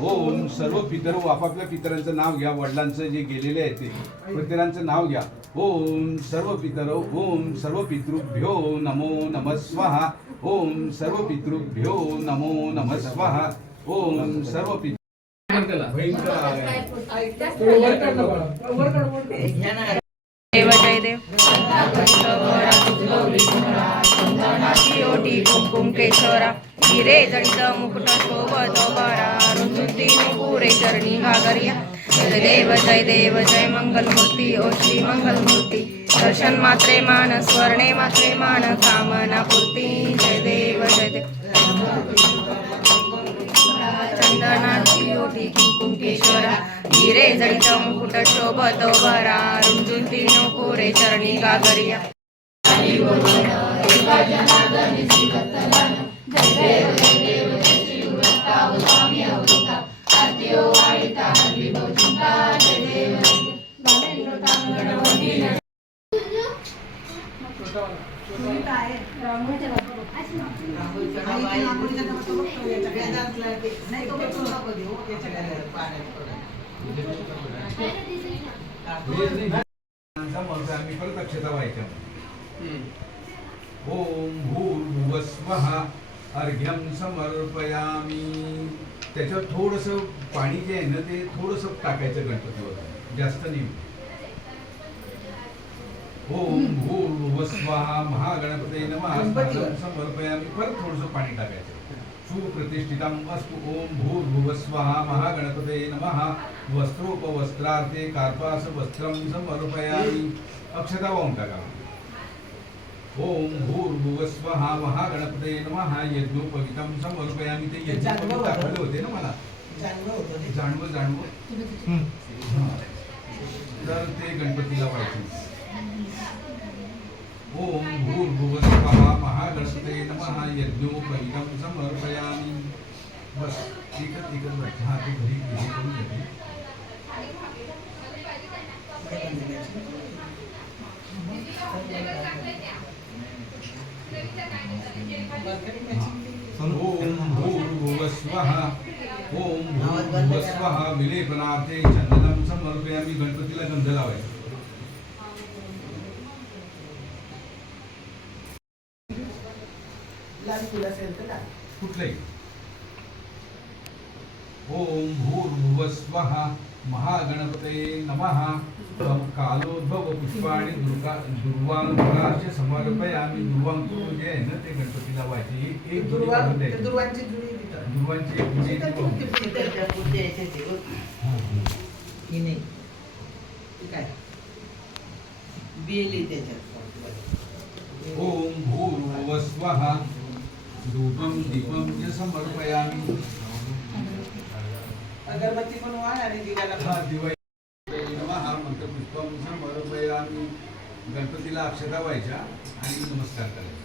ओम सर्व पितर आपापल्या पितरांचं नाव घ्या. वडिलांचं जे गेलेले आहे ते पितरांचं नाव घ्या. ओम सर्व पितर ओम सर्व पितृभ्यो नमो नमः स्वाहा. ओम सर्व पितृभ्यो नमो नमः स्वाहा. ओम सर्व पितृ भयंकर देव जय देव चंदनाची ओटी कुंकुम केशरा हिरे जडित मुकुट शोभत बरा रुंदी नुपुरे चरणी घागरिया जय देव जय मंगलमूर्ती ओ श्री मंगलमूर्ती दर्शन मात्रे मान स्वर्णे मात्रे मान कामना पूर्ती जय देव चंदनाची ओटी कुंकुम केशरा हिरे जडित मुकुट शोभत बरा रुंदी नुपुरे चरणी घागरिया आम्ही परत अक्षता व्हायच्या. ओम भूर्भुवः स्वः अर्घ्यं समर्पयामी. त्याच्यात थोडंसं पाणी जे आहे ना ते थोडंसं टाकायचं गणपतीवर, जास्त नाही. ओम भूर्भुवः स्वः महागणपतये नमः अर्घ्यं समर्पयामी. परत थोडंसं पाणी टाकायचं. सुप्रतिष्ठितम् अस्तु. ओम भूर्भुवः स्वः महागणपतये नमः वस्त्रोपवस्त्रार्थे कार्पास वस्त्रं समर्पयामी. अक्षता वाहून टाका. ओम भूर्भुवः स्वः महागणपतये नमः यज्ञोपवीतं समर्पयामी. ते यज्ञोपवीत दाखवले होते ना मला, जाणवं तर ते गणपतीला व्हायचे. ओम भूर्भुवः स्वः महागणपतये नमः यज्ञोपवीतं समर्पयामी. बस एकच हा ते घरी करून घेते. ओम भूर्भुवः स्वः ओम भूर्भुवः स्वः विलेपनार्थे चंदनं समर्पयामी. गणपतीला गंध लावायचा. कुठलंही. ओम भूर्भुवः स्वः महागणपतये नमः कालोद्भव पुष्पाणि दुर्वांकुरार्च समर्पयामी. दुर्वांकुर जे आहे ना ते गणपतीला व्हायचे. एक दुर्वांची एक ओम भूर्भुवः स्वः धूपं दीपं च समर्पयामी. अगरबत्ती पण वाढ आणि दिव्याला दिवाळी नमः मंत्रपुष्पं समर्पयामी. गणपतीला अक्षता व्हायच्या आणि नमस्कार करायचा.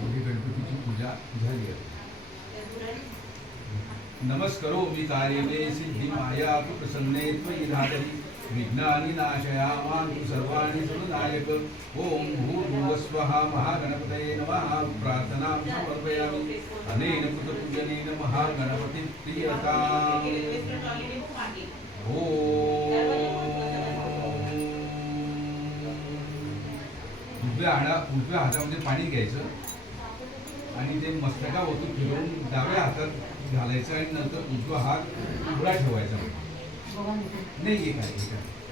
म्हणजे गणपतीची पूजा झाली आहे. नमस्करोमि कार्यमे सिद्धि माया तु प्रसन्ने त्वयि धातरि विघ्नानि नाशयामान्तु सर्वाणि सर्वनायक. ओम भूर्भुवः स्वः महागणपतये नमः प्रार्थनां समर्पयामि. अनेन कृतपूजनेन महागणपतिः प्रीयताम्. उजव्या हातामध्ये पाणी घ्यायचं आणि ते मस्तकावरून फिरवून डाव्या हातात घालायचं आणि नंतर उजवा हात उघडा ठेवायचा. नाही एक आहे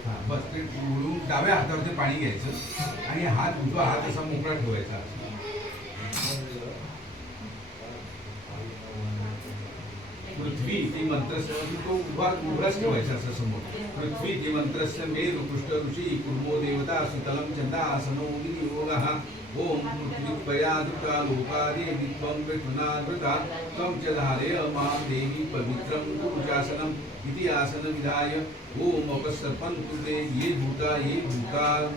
हां बस ते उडून डाव्या हातावरती पाणी घ्यायचं आणि हात उजवा हात असा मोकळा ठेवायचा. पृथ्वी ती मंत्रस्य तो उघडाच ठेवायचा असं समोर. पृथ्वी ती मंत्रस्य मेरु पृष्ठ ऋषी कुर्मो देवता सुतलं चंदासनो विनियोगः. ओम पृथ्वीत्वया धृता लोकादि वित्वं विष्णुनाधृता त्वं च धारय मां देवी पवित्रं कुरुचासनम् इति आसन विधाय. ओम अपसर्पन्तु ते ये भूता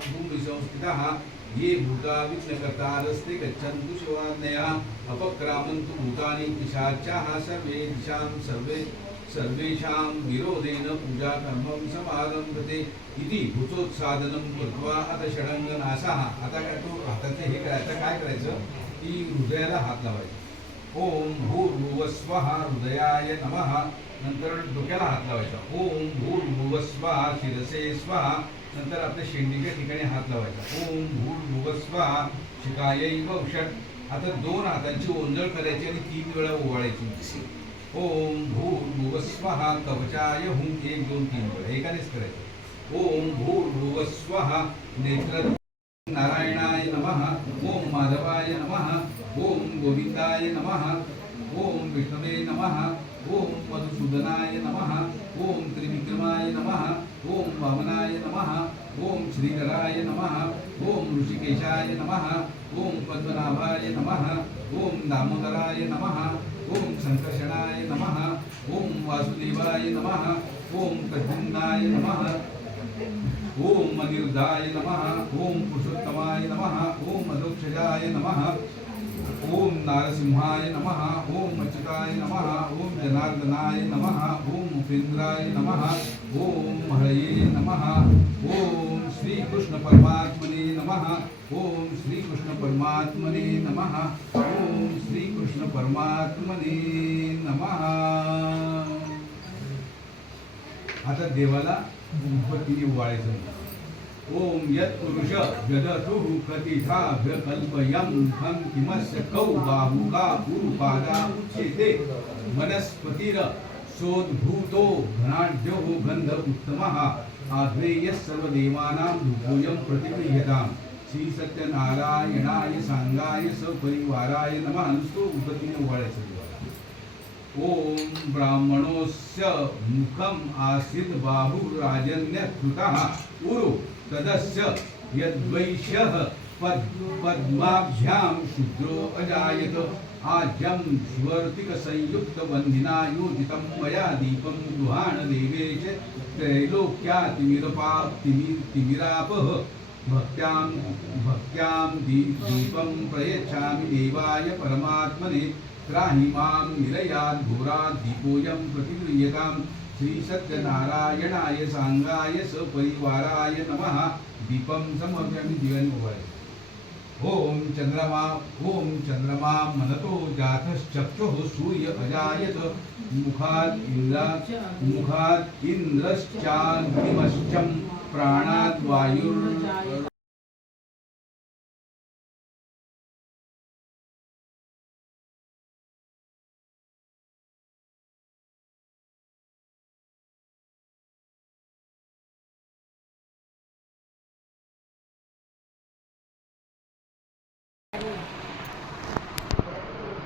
भूमि संस्थिताः ये भूता विघ्नकर्तारस्ते गच्छन्तु शिवाज्ञया. अपक्रामन्तु भूतानि पिशाचाः सर्वे दिशां सर्वेषां विरोधेन पूजा कर्मं समारंभते इति भूतोत्सादनं कृत्वा अथ षडंगनासः. आता काय तो हाताचे हे करायचं, काय करायचं की हृदयाला हात लावायचा. ओम भूर्भुवस्वः हृदयाय नमः. नंतर डोक्याला हात लावायचा. ओम भूर्भुवस्वः शिरसे स्वाहा. नंतर आपल्या शेंडीच्या ठिकाणी हात लावायचा. ओम भूर्भुवस्वः शिकायै औषध. आता 2 हातांची ओंजळ करायची आणि 3 वेळा ओवाळायची. ओम भूर्भुवस्वः कवचाय हुं. 1 2 3 वेळा एकानेच करायचं. ओम भूर्भुवस्वः नेत्र नारायणाय नमः. ओम माधवाय नमः. ओम गोविंदाय नमः. ओम विष्णवे नमः. ओम मधुसूदनाय नमः. ओम त्रिविक्रमाय नमः. ओम वामनाय नमः. ओम श्रीधराय नमः. ओम ऋषिकेशाय नमः. ओम पद्मनाभाय नमः. ओम दामोदराय नमः. ओम संकर्षणाय नमः. ओम वासुदेवाय नमः. ओम प्रद्युम्नाय नमः. ओम अनिरुद्धाय नमः. ओम पुरुषोत्तमाय नमः. ओम अधोक्षजाय नमः. ओम नारसिंहाय नमः. ओम अच्युताय नमः. ओम जनार्दनाय नमः. ओम उपेंद्राय नमः. ओम हरये नमः. ओम श्री कृष्ण परमात्मने नमः. ओम श्री कृष्ण परमात्मने नमः. ओम श्री कृष्ण परमात्मने नमः. आता देवाला गणपतीने ओवाळायचं. ओम यत्पुरुष जदतुः कथिताभ्यकल्पयं खं किमस्य कौ बाहुका उरुपादा उच्यते वनस्पतिर सोद्भूतो घनाढ्यो गंध उत्तमः आध्वेयः सर्वदेवानां धूपोऽयं प्रतिगृह्यताम्. श्री सत्यनारायणाय सांगाय सपरिवाराय नमः. नुसतं उपतीने ओवाळायचं. ओम ब्राह्मणोस्य मुखम आसीद बाहुराजन्यकृतः उरु तदस्य यद्वैश्यः पद्माभ्यां शूद्रो अजायत. आज्यं स्वर्तिकसंयुक्तबन्धिना योजितं मया दीपं दुहाण देवेश त्रैलोक्यातिमिरापः. भक्त्यां दीपं प्रयच्छामि देवाय परमात्मने. त्राहि मां निलयात् घोरात् दीपोऽयं प्रतिगृह्यताम्. श्री सत्यनारायणाय सांगाय सपरिवाराय नमः. दीपं समर्पयामि. दिव्याने ओवाळायचं. ओम चंद्रमा मनतो जातश्चक्षुः सूर्य अजायत. मुखात् इंद्रश्चाग्निमश्चं प्राणाद् वायुर्.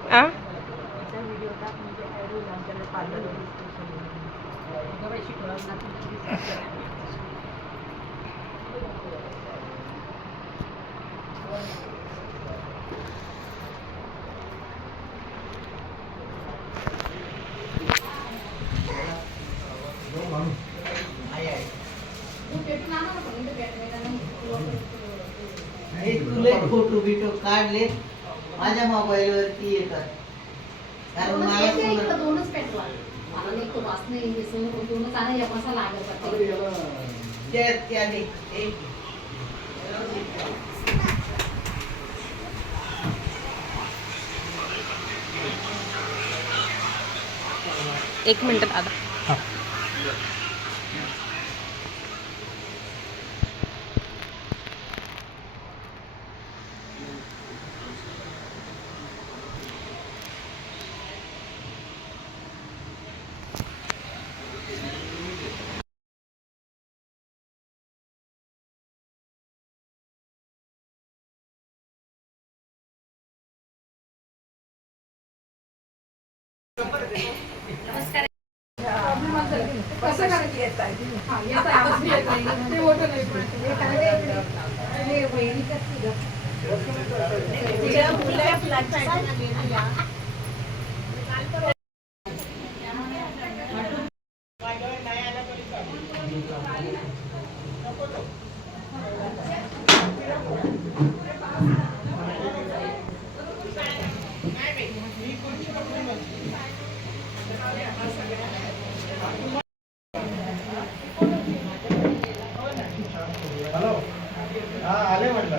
आ तुले फोटो बिटो काढले माझ्या मोबाईलवरती येतात. कारण मला सोडून- दोनच पेटवा. मला नाही खूप वास नाही दोनच आणा या मसाला लागत. त्याने एक एक मिनिट दादा. कसं करायचं येत आहे ते मोठं नाही आले म्हटलं.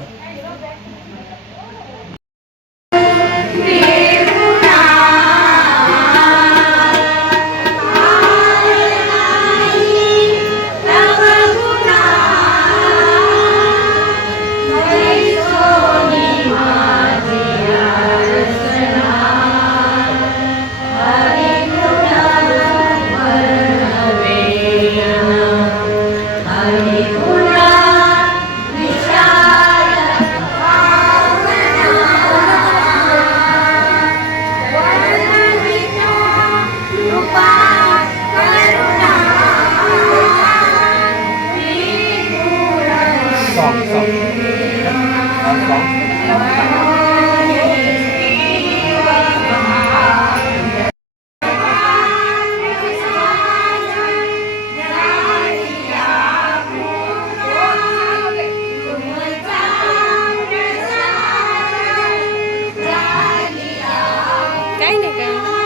त्रिपुरा काय नाही काय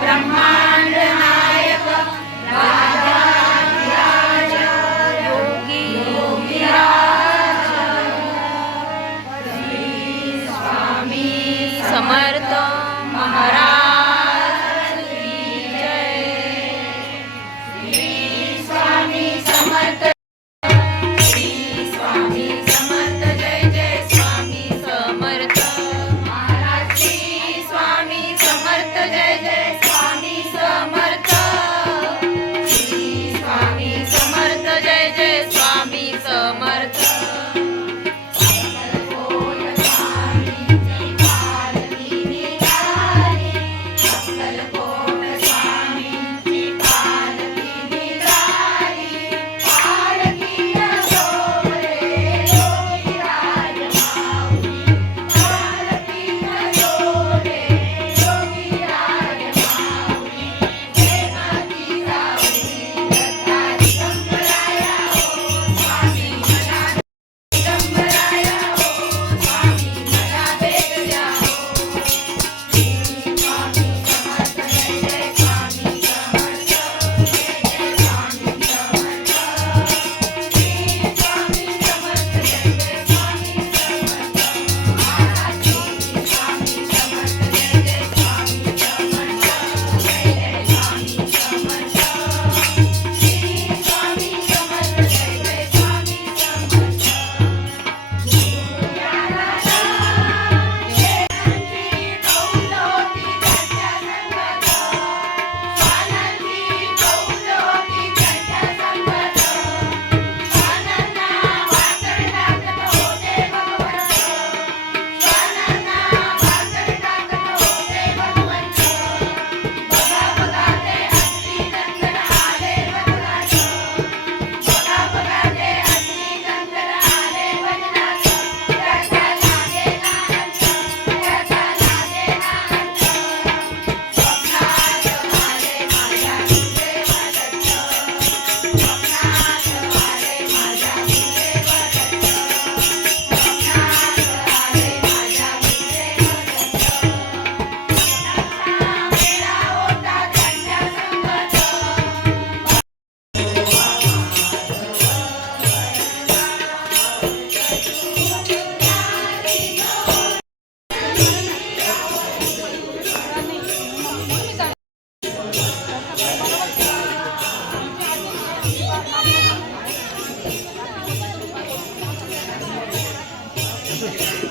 ब्रह्मांड नायक योगी योगीराज स्वामी समर्थ महाराज की जय. श्री स्वामी समर्थ, श्री स्वामी समर्थ, जय जय स्वामी समर्थ महाराज. श्री स्वामी समर्थ, जय जय स्वामी समर्थ. श्री स्वामी समर्थ, जय जय स्वामी समर्थ.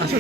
असं